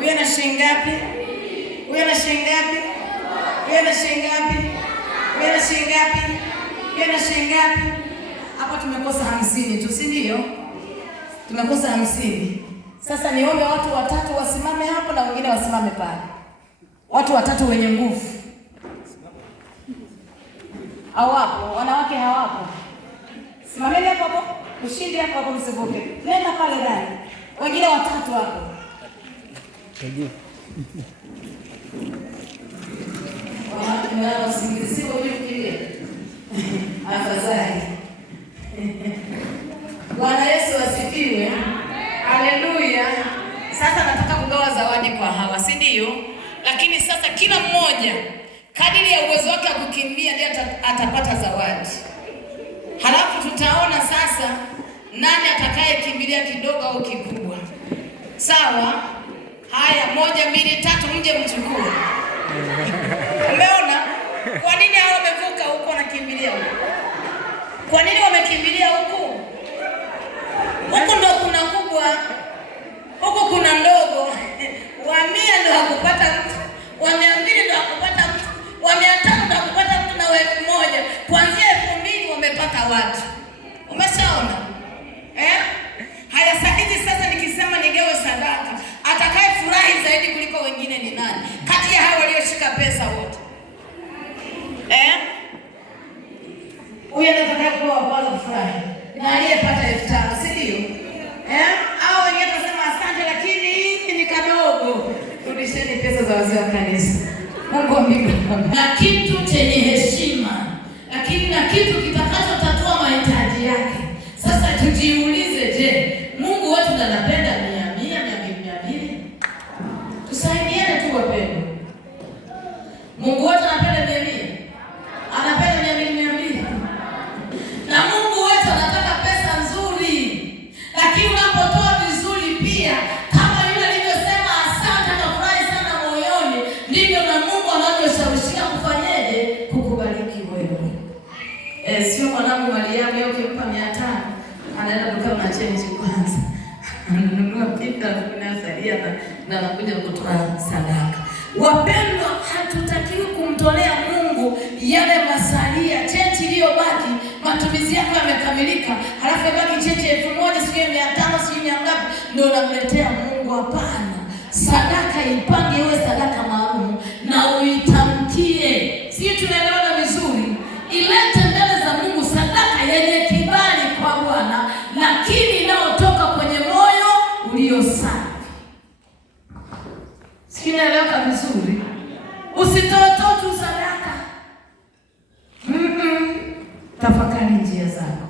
Huyu ana shilingi ngapi? Huyu ana shilingi ngapi? Huyu ana shilingi ngapi? Huyu ana shilingi ngapi? Huyu ana shilingi ngapi? Hapa tumekosa 50 tu, si ndio? Tumekosa 50. Sasa niombe watu watatu wasimame hapo na wengine wasimame pale. Watu watatu wenye nguvu. Hawapo, wanawake hawapo. Simameni hapo hapo. Ushindi hapo hapo, msivuke. Nenda pale ndani. Wengine watatu hapo. Wao singizio ukilia. Afadhali. Bwana Yesu asifiwe. Haleluya. Sasa nataka kugawa zawadi kwa hawa, si ndio? Lakini sasa kila mmoja kadiri ya uwezo wake wa kukimbia ndiye atapata zawadi. Halafu tutaona sasa nani atakayekimbilia kidogo au kikubwa. Sawa? Haya, 1 2 3 mje mchukue. Umeona? Kwa nini hao wamevuka huko na kimbilia huko? Kwa nini wamekimbilia huko? Huko ndo kuna kubwa. Huko kuna ndogo. Wa 100 ndo hakupata mtu. Wa 200 ndo hakupata mtu. Wa 500 ndo hakupata mtu, na wa 1000. Kuanzia 2000 wamepata watu. Umeshaona? Haya, sasa nikisema nigawe sadaka, atakaye furahi zaidi kuliko wengine ni nani? Kati ya hao walioshika pesa wote. Huyu anataka kuwa wa kwanza kufurahi. Na aliyepata 5000, si ndio? Hao wengine wanasema asante, lakini hii ni kadogo. Rudisheni pesa za wazee wa kanisa. Mungu wa mbinguni. Na kitu chenye heshima, lakini na kitu kitakachotatua mahitaji yake. Sasa tujiulize, je, Mungu wetu anapenda 100, 200? Tusaidiane tu wapendwa. Mungu wetu anapenda 100? Anapenda 200? Na Mungu wetu anataka pesa nzuri. Lakini unapotoa vizuri pia, kama yule alivyosema asante na furahi sana moyoni, ndivyo na Mungu anavyoshawisha kufanyeje? Kukubariki wewe. Sio mwanangu Mariamu leo ukimpa 500, anaenda dukani na change kwanza. Ananunua pita kunasalia na anakuja kutoa sadaka. Wapendwa, hatutakiwi kumtolea Mungu yale masalia, change iliyobaki, matumizi yako yamekamilika, halafu yabaki change 1000, sio 500, sio ngapi, ndio unamletea Mungu. Hapana. Sadaka ipange iwe sadaka maalum na uitamkie. Sisi tunaelewana vizuri? Ilete mbele za Mungu sadaka yenye kibali kwa Bwana, lakini inayotoka kwenye moyo ulio safi. Sisi tunaelewana vizuri? Usitoe tu sadaka. Tafakari njia zako.